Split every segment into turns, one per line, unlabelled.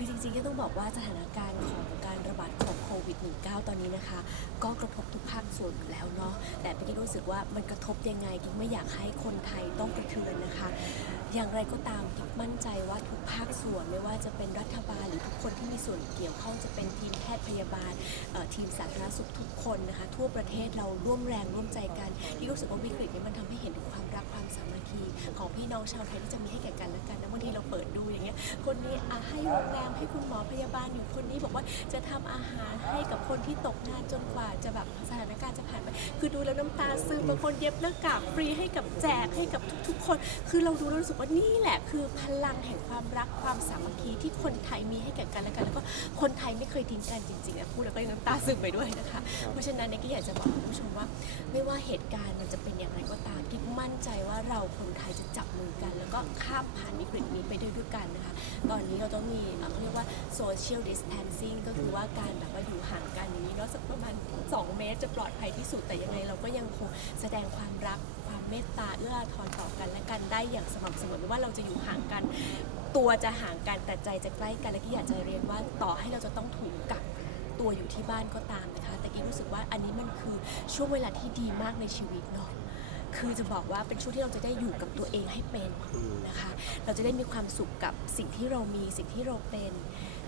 คือจริงๆก็ต้องบอกว่าสถานการณ์ของการระบาดของโควิด -19 ตอนนี้นะคะ ก็กระทบทุกภาคส่วนอยู่แล้วเนาะแต่พี่กิ๊กรู้สึกว่ามันกระทบยังไงกิ๊กไม่อยากให้คนไทยต้องกระเทือนนะคะ อย่างไรก็ตามกิ๊กมั่นใจว่าทุกภาคส่วนไม่ว่าจะเป็นรัฐบาลหรือทุกคนที่มีส่วนเกี่ยวข้องจะเป็นทีมแพทย์พยาบาลทีมสาธารณสุขทุกคนนะคะทั่วประเทศเราร่วมแรงร่วมใจกันที่รู้สึกว่าวิกฤตนี้มันทำให้เห็นถึงความรักความสามัคคีของพี่น้องชาวไทยที่จะมีให้แก่กันและกันนะบางทีเราเปิดดูอย่างเงี้ยคนนี้อะให้โรงแรมให้คุณหมอพยาบาลอยู่คนนี้บอกว่าจะทำอาหารให้กับคนที่ตกงานจนกว่าจะแบบสถานการณ์จะผ่านไปคือดูแล้วน้ำตาซึมบางคนเย็บหน้ากากฟรีให้กับแจกให้กับทุก ๆ คน คือเราดูแล้วรู้สึกว่านี่แหละคือพลังแห่งความรักความสามัคคีที่คนไทยมีให้แก่กันและกัน แล้วก็คนไทยไม่เคยทิ้งกันจริงๆนะพูดแล้วก็ยังน้ำตาซึมไปด้วยนะคะ เพราะฉะนั้นเนี่ยก็อยากจะบอกคุณผู้ชมว่า ไม่ว่าเหตุการณ์มันจะเป็นอย่างไรก็ตามกิ๊กมั่นใจว่าเราคนไทยจะจับมือกัน แล้วก็ข้ามผ่านวิกฤตนี้ไปด้วยด้วยกันนะคะ ตอนนี้เราต้องมีเอ่อเขาเรียกว่า social distancing ก็คือว่าการแบบว่าอยู่ห่างกันอย่างนี้เนาะสักประมาณ 2 เมตรจะปลอดภัยที่สุดแต่ยังไงเราก็ยังคงแสดงความรักความ เมตตาเอื้ออาทรต่อกันและกันได้อย่างสม่ำเสมอไม่ว่าเราจะอยู่ห่างกัน ตัวจะห่างกันแต่ใจจะใกล้กันและที่อยากจะเรียนว่าต่อให้เราจะต้องถูกกักตัวอยู่ที่บ้านก็ตามนะคะ แต่กิ๊กรู้สึกว่าอันนี้มันคือช่วงเวลาที่ดีมากในชีวิตเนาะคือจะบอกว่าเป็นช่วงที่เราจะได้อยู่กับตัวเองให้เป็นนะคะ เราจะได้มีความสุขกับสิ่งที่เรามีสิ่งที่เราเป็น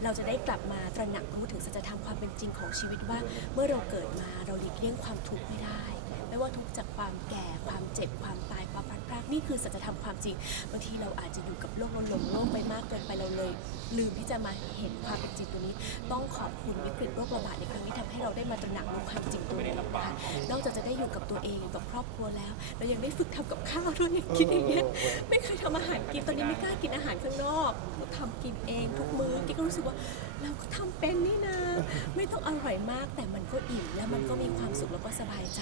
เราจะได้กลับมาตระหนักรู้ถึงสัจธรรมความเป็นจริงของชีวิตว่า เมื่อเราเกิดมาเราหลีกเลี่ยงความทุกข์ไม่ได้ ไม่ว่าทุกข์จากความแก่ความเจ็บความตายความพลัดพรากนี่คือสัจธรรมความจริงบางทีเราอาจจะอยู่กับโลกเราหลงโลกไปมากเกินไปเราเลย ลืมที่จะมาเห็นความเป็นจริงตรงนี้ ต้องขอบคุณวิกฤตโรคระบาดในครั้งนี้ทำให้เราได้มาตระหนักรู้ความจริงตรงนี้นะคะนอกจากจะได้อยู่กับตัวเองอยู่กับครอบครัวแล้ว เรายังได้ฝึกทำกับข้าวด้วยยังคิดอย่างเงี้ยไม่เคยทำอาหารกินตอนนี้ไม่กล้ากินอาหารข้างนอกทำกินเองทุกมื้อกิ๊กก็รู้สึกว่า เราก็ทำเป็นนี่นะ ไม่ต้องอร่อยมากแต่มันก็อิ่มแล้วมันก็มีความสุขแล้วก็สบายใจ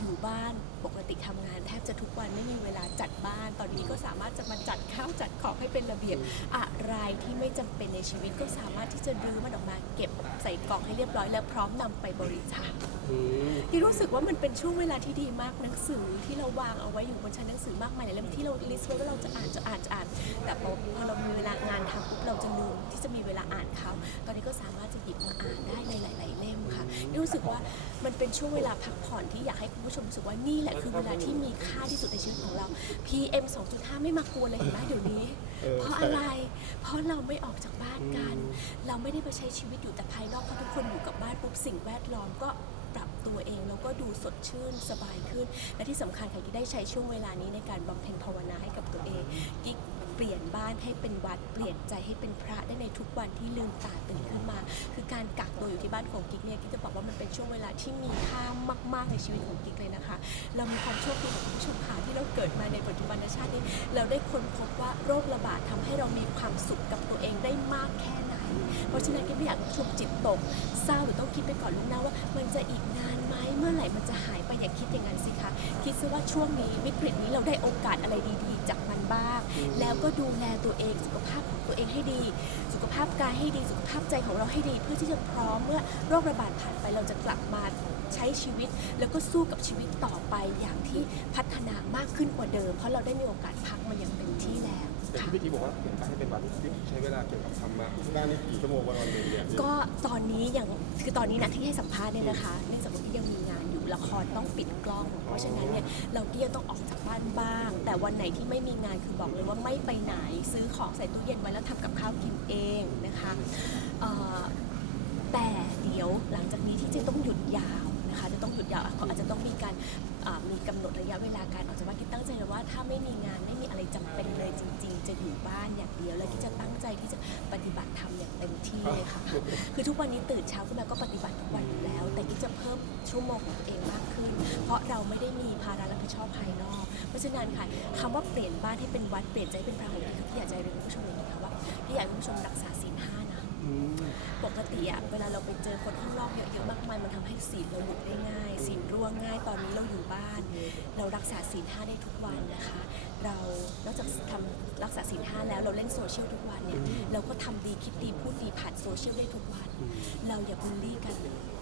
อยู่บ้านปกติทำงานแทบจะทุกวันไม่มีเวลาจัดบ้าน ตอนนี้ก็สามารถจะมาจัดข้าวจัดของให้เป็นระเบียบ อะไรที่ไม่จำเป็นในชีวิตก็สามารถที่จะรื้อมันออกมาเก็บใส่กล่องให้เรียบร้อย แล้วพร้อมนำไปบริจาค
อืม
ที่รู้สึกว่ามันเป็นช่วงเวลาที่ดีมากหนังสือที่เราวางเอาไว้อยู่บนชั้นหนังสือมากมายหลายเล่มที่เราลิสต์ไว้ว่าเราจะอ่านจะอ่านจะอ่าน แต่พอพอเรามีเวลางานทำปุ๊บเราจะลืมที่จะมีเวลาอ่านเขา รู้สึกว่ามันเป็นช่วงเวลาพักผ่อนที่อยากให้คุณผู้ชมรู้สึกว่านี่แหละคือเวลาที่มีค่าที่สุดในชีวิตของเรา PM 2.5 ไม่มากวนเลยเห็นไหมเดี๋ยวนี้
เออ
เพราะอะไร เพราะเราไม่ออกจากบ้านกัน เราไม่ได้ไปใช้ชีวิตอยู่แต่ภายนอกเพราะทุกคนอยู่กับบ้านปุ๊บสิ่งแวดล้อมก็ปรับตัวเองแล้วก็ดูสดชื่นสบายขึ้น และที่สำคัญค่ะกิ๊กได้ใช้ช่วงเวลานี้ในการบำเพ็ญภาวนาให้กับตัวเองกิ๊กเปลี่ยนบ้านให้เป็นวัดเปลี่ยนใจให้เป็นพระได้ในทุกวันที่ลืมตาตื่นขึ้นมา คือการกักตัวอยู่ที่บ้านของกิ๊กเนี่ยกิ๊กจะบอกว่ามันเป็นช่วงเวลาที่มีค่ามากๆในชีวิตของกิ๊กเลยนะคะ เรามีความโชคดีของคุณผู้ชมค่ะที่เราเกิดมาในปัจจุบันชาตินี้ เราได้ค้นพบว่าโรคระบาดทำให้เรามีความสุขกับตัวเองได้มากแค่ไหน เพราะฉะนั้นกิ๊กไม่อยากให้คุณผู้ชมจิตตกเศร้าหรือต้องคิดไปก่อนล่วงหน้าว่า มันจะอีกนานไหมเมื่อไหร่มันจะหายไปอย่าคิดอย่างนั้นสิคะคิดซะว่าช่วงนี้วิกฤตนี้เราได้โอกาสอะไรดีๆ จากมันบ้าง แล้วก็ดูแลตัวเอง สุขภาพของตัวเองให้ดี สุขภาพกายให้ดี สุขภาพใจของเราให้ดี เพื่อที่จะพร้อมเมื่อโรคระบาดผ่านไปเราจะกลับมาใช้ชีวิต แล้วก็สู้กับชีวิตต่อไปอย่างที่พัฒนามากขึ้นกว่าเดิม เพราะเราได้มีโอกาสพักมาอย่างเต็มที่แล้ว
แต่
ค่ะ
ที่พี่ทีบอกว่าเปลี่ยนบ้านให้เป็นวัดที่ใช้เวลาเกี่ยวกับธรรมะบ้านนี่กี่ชั่วโมงวันวันหนึ่งเนี่ย
ก็ตอนนี้ยังคือตอนนี้นะที่ให้สัมภาษณ์เนี่ยนะคะเนื่ ละครต้องปิดกล้อง เพราะฉะนั้นเนี่ยเราก็ยังต้องออกจากบ้านบ้าง แต่วันไหนที่ไม่มีงานคือบอกเลยว่าไม่ไปไหนซื้อของใส่ตู้เย็นไว้แล้วทำกับข้าวกินเองนะคะแต่เดี๋ยวหลังจากนี้ที่ ยาวเขาอาจจะต้องมีการอ่ามีกำหนดระยะเวลาการออกจากบ้านที่ตั้งใจเลยว่าถ้าไม่มีงานไม่มีอะไรจำเป็นเลยจริง ๆ จะอยู่บ้านอย่างเดียว แล้วที่จะตั้งใจที่จะปฏิบัติธรรมอย่างเต็มที่เลยค่ะ คือทุกวันนี้ตื่นเช้าขึ้นมาก็ปฏิบัติทุกวันอยู่แล้ว แต่กิ๊จะเพิ่มชั่วโมงของตัวเองมากขึ้น เพราะเราไม่ได้มีภาระรับผิดชอบภายนอก เพราะฉะนั้นค่ะคำว่าเปลี่ยนบ้านให้เป็นวัดเปลี่ยนใจให้เป็นพระของกิ๊กคือที่อยากจะเรียนคุณผู้ชมอย่างนี้ค่ะว่าที่อยากให้คุณผู้ชมรักษาศีลห้า ปกติอะเวลาเราไปเจอคนข้างนอกเยอะๆมากมายมันทำให้ศีลเราหลุดได้ง่ายศีลร่วงง่ายตอนนี้เราอยู่บ้าน เรารักษาศีลห้าได้ทุกวันนะคะ เรานอกจากทำรักษาศีลห้าแล้วเราเล่นโซเชียลทุกวันเนี่ยเราก็ทำดีคิดดีพูดดีผ่านโซเชียลได้ทุกวัน เราอย่าบูลลี่กัน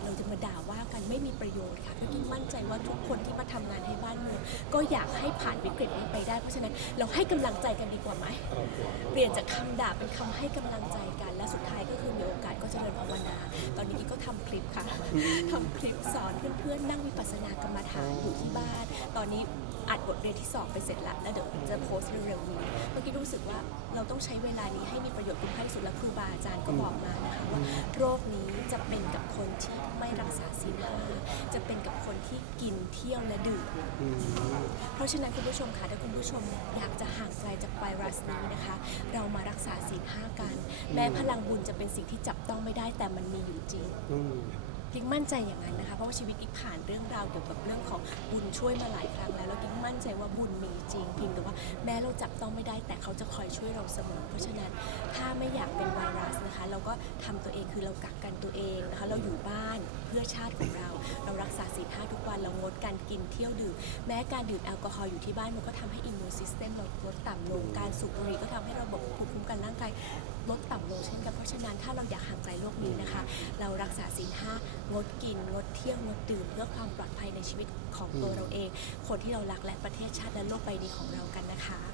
เราจะมาด่าว่ากันไม่มีประโยชน์ค่ะก็ยิ่งมั่นใจว่าทุกคนที่มาทำงานให้บ้านเมืองก็อยากให้ผ่านวิกฤตนี้ไปได้เพราะฉะนั้นเราให้กำลังใจกันดีกว่าไหม
โอเค
เปลี่ยนจากคำด่าเป็นคำให้กำลังใจกัน และสุดท้ายก็คือมีโอกาสก็เจริญภาวนา ตอนนี้กิ๊กก็ทำคลิปค่ะทำคลิปสอนเพื่อนๆนั่งวิปัสสนากรรมฐานอยู่ที่บ้าน ตอนนี้ อัดบทเรียนที่สองไปเสร็จแล้วแล้วเดี๋ยวจะโพสต์เร็วๆนี้เมื่อกี้รู้สึกว่าเราต้องใช้เวลานี้ให้มีประโยชน์คุ้มค่าที่สุดและครูบาอาจารย์ก็บอกมานะคะว่าโรคนี้จะเป็นกับคนที่ไม่รักษาศีลห้าจะเป็นกับคนที่กินเที่ยวและดื่มเพราะฉะนั้นคุณผู้ชมค่ะถ้าคุณผู้ชมอยากจะห่างไกลจากไวรัสนี้นะคะ เรามารักษาศีลห้ากัน แม้พลังบุญจะเป็นสิ่งที่จับต้องไม่ได้แต่มันมีอยู่จริง
อืม
กิ๊กมั่นใจอย่างนั้นนะคะเพราะว่าชีวิตกิ๊กผ่านเรื่องราวเกี่ยวกับเรื่องของบุญ ช่วยมาหลายครั้งแล้วแล้วกิ๊กมั่นใจว่าบุญมีจริงเพียงแต่ว่าแม้เราจับต้องไม่ได้แต่เขาจะคอยช่วยเราเสมอ เพราะฉะนั้นถ้าไม่อยากเป็นไวรัสนะคะ เราก็ทำตัวเองคือเรากักกันตัวเองนะคะเราอยู่บ้านเพื่อชาติของเรา เรารักษาศีลห้าทุกวันเรางดการกินเที่ยวดื่มแม้การดื่มแอลกอฮอล์อยู่ที่บ้านมันก็ทำให้อิมมูนซิสเต็มเราลดต่ำลงการสูบบุหรี่ก็ทำให้ระบบภูมิคุ้มกันร่างกายลดต่ำลงเช่นกัน ถ้าเราอยากห่างไกลโรคนี้นะคะ เรารักษาศีลห้างดกิน งดเที่ยวงดดื่ม เพื่อความปลอดภัยในชีวิตของตัวเราเอง คนที่เรารักและประเทศชาติและโลกใบนี้ของเรากันนะคะ